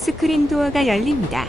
스크린 도어가 열립니다.